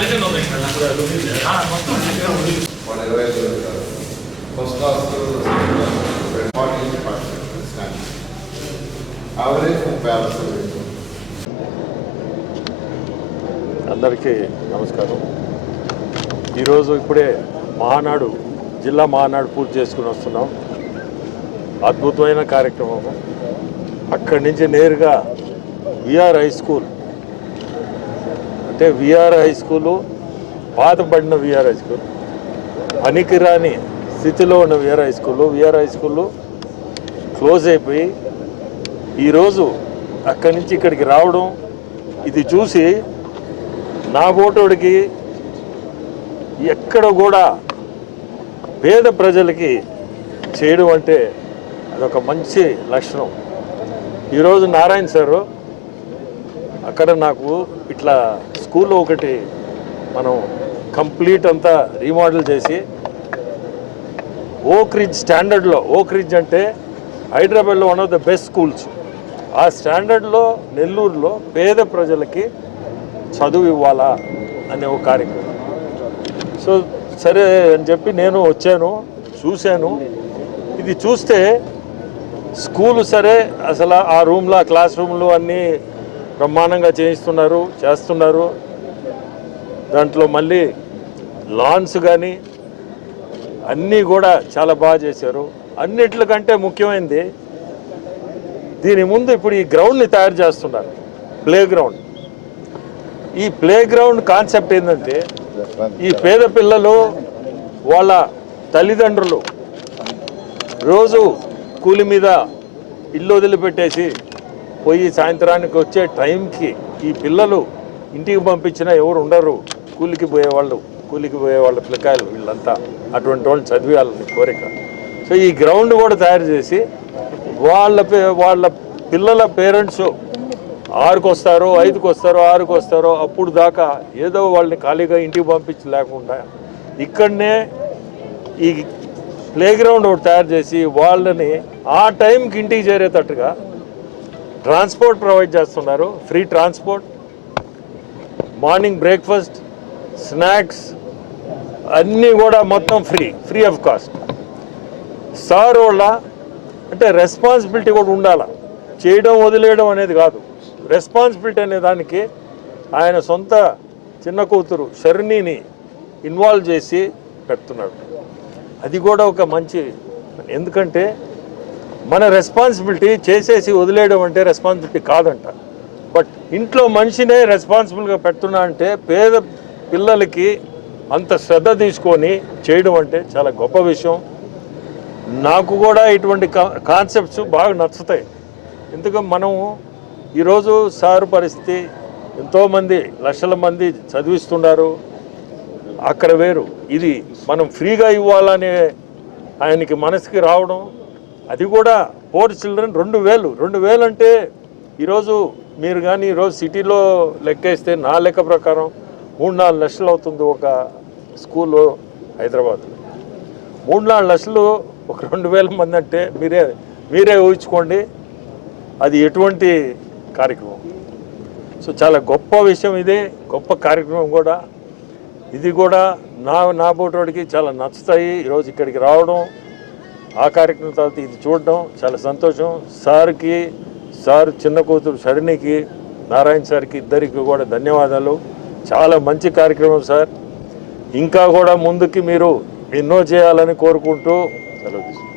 First class average 30. అందరికీ నమస్కారం. ఈరోజు ఇప్పుడే మహానాడు జిల్లా మహానాడు పూర్తి చేసుకుని వస్తున్నాం. అద్భుతమైన కార్యక్రమం. అక్కడి నుంచి నేరుగా విఆర్ హై స్కూల్, అంటే విఆర్ హై స్కూలు పాతబడిన విఆర్ హై స్కూల్, పనికిరాని స్థితిలో ఉన్న విఆర్ హై స్కూలు క్లోజ్ అయిపోయి ఈరోజు అక్కడి నుంచి ఇక్కడికి రావడం, ఇది చూసి నా ఓటోడికి ఎక్కడ కూడా పేద ప్రజలకి చేయడం అంటే అదొక మంచి లక్షణం. ఈరోజు నారాయణ సారు అక్కడ నాకు ఇట్లా స్కూల్లో ఒకటి మనం కంప్లీట్ అంతా రీమోడల్ చేసి ఓక్ రిడ్జ్ స్టాండర్డ్లో, ఓక్ రిడ్జ్ అంటే హైదరాబాద్లో one of the best schools, ఆ స్టాండర్డ్లో నెల్లూరులో పేద ప్రజలకి చదువు ఇవ్వాలా అనే ఒక కార్యక్రమం. సో సరే అని చెప్పి నేను వచ్చాను, చూశాను. ఇది చూస్తే స్కూలు సరే, అసలు ఆ రూమ్లో, ఆ క్లాస్ రూమ్లు అన్నీ బ్రహ్మాండంగా చేస్తున్నారు. దాంట్లో మళ్ళీ లాన్స్ కానీ అన్నీ కూడా చాలా బాగా చేశారు. అన్నిట్లకంటే ముఖ్యమైనది దీని ముందు ఇప్పుడు ఈ గ్రౌండ్ని తయారు చేస్తున్నారు, ప్లే గ్రౌండ్. ఈ ప్లే గ్రౌండ్ కాన్సెప్ట్ ఏంటంటే, ఈ పేద పిల్లలు వాళ్ళ తల్లిదండ్రులు రోజు కూలి మీద ఇల్లు వదిలిపెట్టేసి పోయి సాయంత్రానికి వచ్చే టైంకి ఈ పిల్లలు ఇంటికి పంపించినా ఎవరు ఉండరు, కూలికి పోయేవాళ్ళ పిల్లకాయలు వీళ్ళంతా, అటువంటి వాళ్ళు చదివేయాలని కోరిక. సో ఈ గ్రౌండ్ కూడా తయారు చేసి వాళ్ళ పిల్లల పేరెంట్స్ 6కి వస్తారో 5కి వస్తారో 6కి వస్తారో అప్పుడు దాకా ఏదో వాళ్ళని ఖాళీగా ఇంటికి పంపించి లేకుండా ఇక్కడనే ఈ ప్లే గ్రౌండ్ ఒకటి తయారు చేసి వాళ్ళని ఆ టైంకి ఇంటికి చేరేటట్టుగా ట్రాన్స్పోర్ట్ ప్రొవైడ్ చేస్తున్నారు. Free transport, morning breakfast, snacks అన్నీ కూడా మొత్తం ఫ్రీ ఆఫ్ కాస్ట్. సార్ వాళ్ళ అంటే రెస్పాన్సిబిలిటీ కూడా ఉండాలి, చేయడం వదిలేయడం అనేది కాదు. రెస్పాన్సిబిలిటీ అనే దానికి ఆయన సొంత చిన్న కూతురు షర్ణిని ఇన్వాల్వ్ చేసి పెడుతున్నాడు. అది కూడా ఒక మంచి, ఎందుకంటే మన రెస్పాన్సిబిలిటీ చేసేసి వదిలేయడం అంటే రెస్పాన్సిబిలిటీ కాదంట. బట్ ఇంట్లో మనిషినే రెస్పాన్సిబుల్గా పెడుతున్నా అంటే పేద పిల్లలకి అంత శ్రద్ధ తీసుకొని చేయడం అంటే చాలా గొప్ప విషయం. నాకు కూడా ఇటువంటి కాన్సెప్ట్స్ బాగా నచ్చుతాయి. ఎందుకంటే మనం ఈరోజు సారు పరిస్థితి, ఎంతోమంది లక్షల మంది చదివిస్తున్నారు, అక్కడ వేరు. ఇది మనం ఫ్రీగా ఇవ్వాలనే ఆయనకి మనసుకి రావడం, అది కూడా పోర్ చిల్డ్రన్ 2,000 అంటే ఈరోజు మీరు కానీ ఈరోజు సిటీలో లెక్కేస్తే నా లెక్క ప్రకారం 3-4 లక్షలు అవుతుంది ఒక స్కూల్లో హైదరాబాద్లో. 3-4 లక్షలు ఒక 2,000 మంది అంటే మీరే ఊహించుకోండి అది ఎటువంటి కార్యక్రమం. సో చాలా గొప్ప విషయం ఇది, గొప్ప కార్యక్రమం కూడా. ఇది కూడా నా బోటోడికి చాలా నచ్చుతాయి. ఈరోజు ఇక్కడికి రావడం, ఆ కార్యక్రమం తర్వాత ఇది చూడడం చాలా సంతోషం. సార్ చిన్న కూతురు షర్ణికి, నారాయణ సార్కి ఇద్దరికి కూడా ధన్యవాదాలు. చాలా మంచి కార్యక్రమం సార్. ఇంకా కూడా ముందుకి మీరు ఎన్నో చేయాలని కోరుకుంటూ సెలవు తీసుకుంటాం.